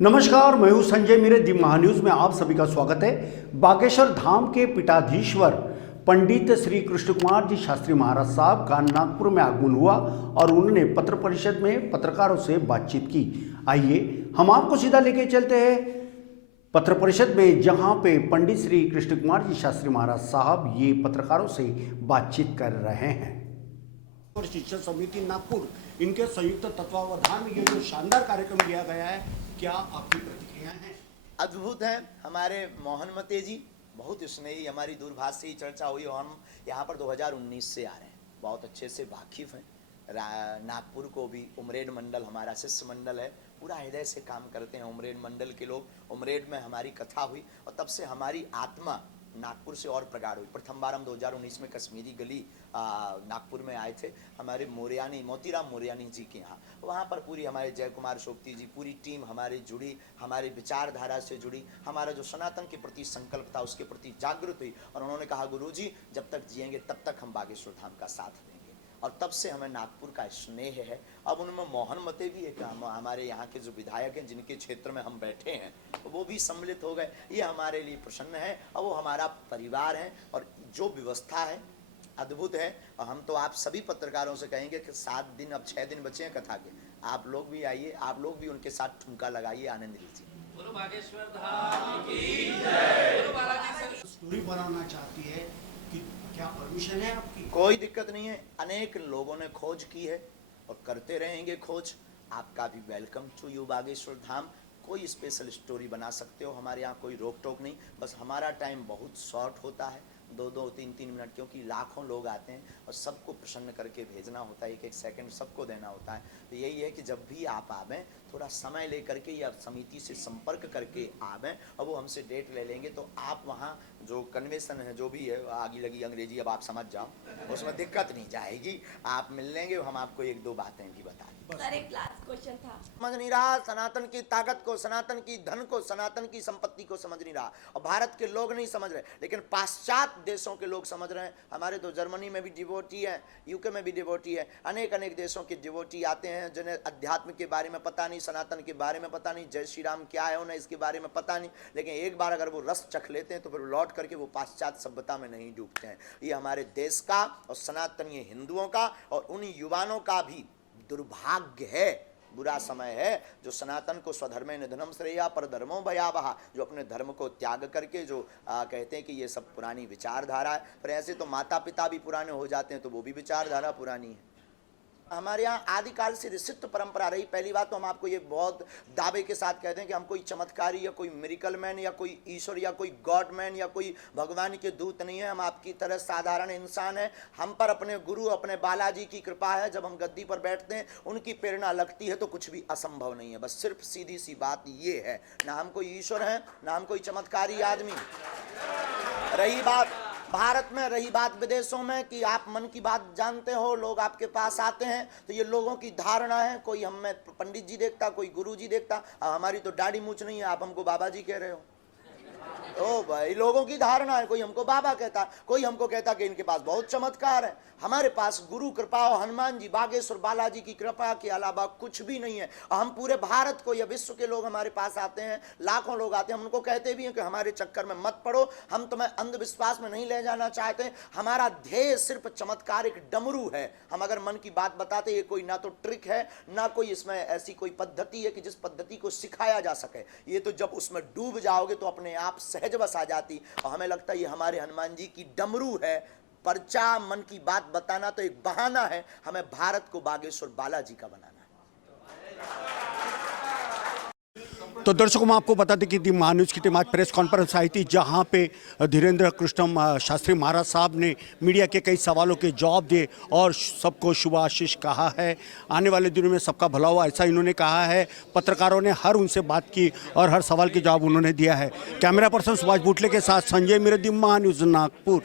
नमस्कार, मैं हूं संजय मेरे दी महान्यूज में आप सभी का स्वागत है। बागेश्वर धाम के पीठाधीश्वर पंडित श्री कृष्ण कुमार जी शास्त्री महाराज साहब का नागपुर में आगमन हुआ और उन्होंने पत्र परिषद में पत्रकारों से बातचीत की। आइए हम आपको सीधा लेके चलते हैं पत्र परिषद में, जहां पे पंडित श्री कृष्ण कुमार जी शास्त्री महाराज साहब ये पत्रकारों से बातचीत कर रहे हैं। और शिक्षा समिति नागपुर इनके संयुक्त तत्वावधान में ये जो शानदार कार्यक्रम किया गया है, क्या आपकी प्रतिक्रिया है? अद्भुत है। हमारे मोहन मते जी बहुत स्नेही, हमारी दूरभाष से ही चर्चा हुई और हम यहाँ पर 2019 से आ रहे हैं, बहुत अच्छे से वाकिफ हैं। नागपुर को भी उमरेड मंडल हमारा शिष्य मंडल है, पूरा हृदय से काम करते हैं उमरेड मंडल के लोग। उमरेड में हमारी कथा हुई और तब से हमारी आत्मा नागपुर से और प्रगाढ़ हुई। प्रथम बार हम 2019 में कश्मीरी गली नागपुर में आए थे, हमारे मोतीराम मोरियानी जी के यहाँ। वहाँ पर पूरी हमारे जय कुमार शोक्ति जी, पूरी टीम हमारी जुड़ी, हमारी विचारधारा से जुड़ी, हमारा जो सनातन के प्रति संकल्प था उसके प्रति जागृत हुई और उन्होंने कहा गुरुजी जब तक जिएंगे तब तक हम बागेश्वर धाम का साथ देंगे। और तब से हमें नागपुर का स्नेह है। अब उनमें मोहन मते भी एक हमारे यहाँ के जो विधायक हैं जिनके क्षेत्र में हम बैठे हैं वो भी सम्मिलित हो गए। ये हमारे लिए प्रसन्न है और वो हमारा परिवार है और जो व्यवस्था है अद्भुत है। और हम तो आप सभी पत्रकारों से कहेंगे कि 7 दिन अब 6 दिन बचे हैं कथा के, आप लोग भी आइए, आप लोग भी उनके साथ ठुमका लगाइए, आनंद लीजिए। गुरु बागेश्वर धाम की जय। गुरु बालाजी से स्टोरी बनाना चाहती है कि क्या परमिशन है आपकी? कोई दिक्कत नहीं है, अनेक लोगों ने खोज की है और करते रहेंगे खोज। आपका भी welcome to you Bageshwar Dham. कोई स्पेशल स्टोरी बना सकते हो, हमारे यहाँ कोई रोक टोक नहीं। बस हमारा टाइम बहुत शॉर्ट होता है, 2-2, 3-3 मिनट, क्योंकि लाखों लोग आते हैं और सबको प्रसन्न करके भेजना होता है, 1-1 सेकंड सबको देना होता है। तो यही है कि जब भी आप आवें थोड़ा समय ले करके या समिति से संपर्क करके आवें और वो हमसे डेट ले लेंगे तो आप वहाँ जो कन्वेंशन है जो भी है, आगे लगी अंग्रेजी अब आप समझ जाओ, उसमें दिक्कत नहीं जाएगी। आप मिल लेंगे, हम आपको 1-2 बातें भी बता देंगे। सर एक लास्ट क्वेश्चन था, समझ नहीं रहा सनातन की ताकत को, सनातन की धन को, सनातन की संपत्ति को समझ नहीं रहा। और भारत के लोग नहीं समझ रहे, लेकिन पाश्चात्य देशों के लोग समझ रहे हैं। हमारे तो जर्मनी में भी डिवोटी है, यूके में भी डिवोटी है, अनेक अनेक देशों के डिवोटी आते हैं जिन्हें अध्यात्म के बारे में पता नहीं, सनातन के बारे में पता नहीं, जय श्री राम क्या है उन्हें इसके बारे में पता नहीं। लेकिन एक बार अगर वो रस चख लेते हैं तो फिर लौट करके वो पाश्चात्य सभ्यता में नहीं डूबते हैं। ये हमारे देश का और सनातनीय हिंदुओं का और उन युवाओं का भी दुर्भाग्य है, बुरा समय है जो सनातन को स्वधर्मे निधनम श्रेया पर धर्मो भयावहा, जो अपने धर्म को त्याग करके जो कहते हैं कि ये सब पुरानी विचारधारा है। पर ऐसे तो माता पिता भी पुराने हो जाते हैं तो वो भी विचारधारा पुरानी है। हमारे यहाँ आदिकाल से ऋषित्व परंपरा रही। पहली बात तो हम आपको ये बहुत दावे के साथ कहते हैं कि हम कोई चमत्कारी या कोई मिरेकल मैन या कोई ईश्वर या कोई गॉड मैन या कोई भगवान के दूत नहीं है। हम आपकी तरह साधारण इंसान हैं। हम पर अपने गुरु, अपने बालाजी की कृपा है। जब हम गद्दी पर बैठते हैं उनकी प्रेरणा लगती है तो कुछ भी असंभव नहीं है। बस सिर्फ सीधी सी बात ये है, ना हम कोई ईश्वर हैं ना हम कोई चमत्कारी आदमी। रही बात भारत में, रही बात विदेशों में कि आप मन की बात जानते हो, लोग आपके पास आते हैं तो ये लोगों की धारणा है, कोई हमें पंडित जी देखता, कोई गुरु जी देखता। हमारी तो दाढ़ी मूछ नहीं है, आप हमको बाबा जी कह रहे हो। ओ भाई, लोगों की धारणा है, कोई हमको बाबा कहता, कोई हमको कहता कि इनके पास बहुत चमत्कार है। हमारे पास गुरु कृपा और हनुमान जी, बागेश्वर बालाजी की कृपा के अलावा कुछ भी नहीं है। और हम पूरे भारत को या विश्व के लोग हमारे पास आते हैं, लाखों लोग आते हैं। हम उनको कहते भी हैं कि हमारे चक्कर में मत पड़ो, हम तुम्हें अंधविश्वास में नहीं ले जाना चाहते। हमारा ध्येय सिर्फ चमत्कारिक डमरू है। हम अगर मन की बात बताते, ये कोई ना तो ट्रिक है ना कोई इसमें ऐसी कोई पद्धति है कि जिस पद्धति को सिखाया जा सके। ये तो जब उसमें डूब जाओगे तो अपने आप सहज बस आ जाती। और हमें लगता है ये हमारे हनुमान जी की डमरू है। पर्चा मन की बात बताना तो एक बहाना है, हमें भारत को बागेश्वर बालाजी का बनाना है। तो दर्शकों, मैं आपको बता दें कि दी महान्यूज की टीम आज प्रेस कॉन्फ्रेंस आई थी, जहां पे धीरेन्द्र कृष्ण शास्त्री महाराज साहब ने मीडिया के कई सवालों के जवाब दिए और सबको शुभ आशीष कहा है। आने वाले दिनों में सबका भला हो, ऐसा इन्होंने कहा है। पत्रकारों ने हर उनसे बात की और हर सवाल के जवाब उन्होंने दिया है। कैमरा पर्सन सुभाष बुटले के साथ संजय मेरे दी महान्यूज नागपुर।